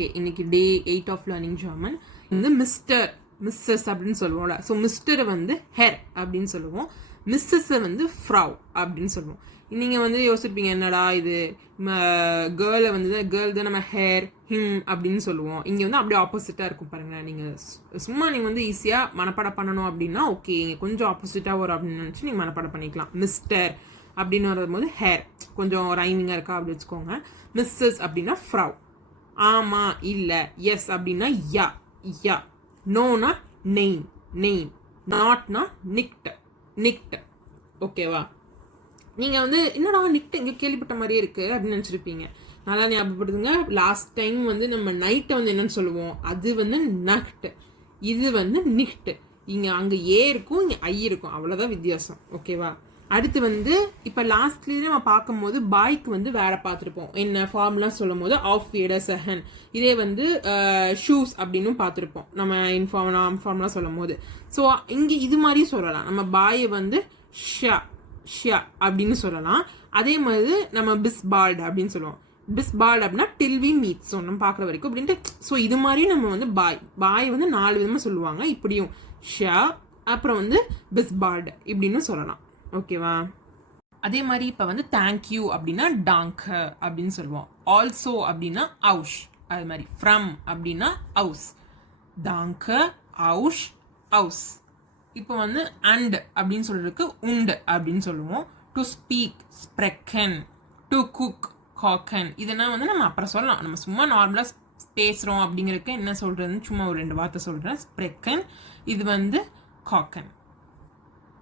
Okay இன்னைக்கு டே 8 of learning German. வந்து mister Mrs அப்படின்னு சொல்லுவோம்ல. ஸோ மிஸ்டரை வந்து ஹெர் அப்படின்னு சொல்லுவோம், மிஸ்ஸஸை வந்து ஃப்ராவ் அப்படின்னு சொல்லுவோம். நீங்கள் வந்து யோசிப்பீங்க என்னடா இது கேர்ளை வந்து கேர்ள் தான் நம்ம ஹேர் ஹிம் அப்படின்னு சொல்லுவோம். இங்கே வந்து அப்படியே ஆப்போசிட்டாக இருக்கும் பாருங்கள். நீங்கள் சும்மா நீங்கள் வந்து ஈஸியாக மனப்பாடம் பண்ணணும் அப்படின்னா ஓகே, இங்கே கொஞ்சம் ஆப்போசிட்டாக வரும் அப்படின்னு நினச்சி நீங்கள் மனப்பாடம் பண்ணிக்கலாம். மிஸ்டர் அப்படின்னு வரும்போது ஹேர் கொஞ்சம் ரைமிங்காக இருக்கா அப்படி வச்சுக்கோங்க. மிஸ்ஸஸ் அப்படின்னா ஃப்ராவ். ஆமாம் இல்லை எஸ் அப்படின்னா யா யா. நோனா நெய்ம் நெய்ம். நாட்னா nicked nicked. ஓகேவா? நீங்கள் வந்து என்னடா நிக்ட் இங்கே கேள்விப்பட்ட மாதிரியே இருக்குது அப்படின்னு நினச்சிருப்பீங்க. நல்லா ஞாபகப்படுத்துங்க. லாஸ்ட் டைம் வந்து நம்ம நைட்டை வந்து என்னன்னு சொல்லுவோம், அது வந்து நக்ட், இது வந்து நிக்ட். இங்கே அங்கே ஏ இருக்கும், இங்கே ஐ இருக்கும், அவ்வளோதான் வித்தியாசம். ஓகேவா? அடுத்து வந்து இப்போ லாஸ்ட்லேயே நம்ம பார்க்கும்போது பாய்க்கு வந்து வேற பார்த்துருப்போம். என்ன ஃபார்ம்லாம் சொல்லும் போது ஆஃப் வேடர் செஹன். இதே வந்து ஷூஸ் அப்படின்னு பார்த்துருப்போம் நம்ம ஃபார்ம்லாம் சொல்லும் போது. ஸோ இங்கே இது மாதிரி சொல்லலாம். நம்ம பாயை வந்து ஷா ஷியா அப்படின்னு சொல்லலாம். அதே மாதிரி நம்ம பிஸ்பால்ட் அப்படின்னு சொல்லுவோம். பிஸ்பால்ட் அப்படின்னா டில் வி மீட். ஸோ நம்ம பார்க்குற வரைக்கும் அப்படின்ட்டு. ஸோ இது மாதிரியும் நம்ம வந்து பாய் வந்து 4 விதமாக சொல்லுவாங்க. இப்படியும் ஷியா, அப்புறம் வந்து பிஸ்பால்ட் இப்படின்னு சொல்லலாம். ஓகேவா? அதே மாதிரி இப்போ வந்து தேங்க்யூ அப்படின்னா டாங்க் அப்படின்னு சொல்லுவோம். ஆல்சோ அப்படின்னா அவுஷ். அது மாதிரி ஃப்ரம் அப்படின்னா அவுஸ். Tank அவுஷ் house. இப்போ வந்து அண்ட் அப்படின்னு சொல்றதுக்கு உண்ட் அப்படின்னு சொல்லுவோம். டு ஸ்பீக் ஸ்ப்ரெக்கன், டு குக் காக்கன். இதெல்லாம் வந்து நம்ம அப்புறம் சொல்லலாம். நம்ம சும்மா நார்மலாக பேசுகிறோம் அப்படிங்கிறதுக்கு என்ன சொல்கிறதுன்னு சும்மா ஒரு 2 வார்த்தை சொல்கிறேன். ஸ்ப்ரெக்கன், இது வந்து காக்கன்.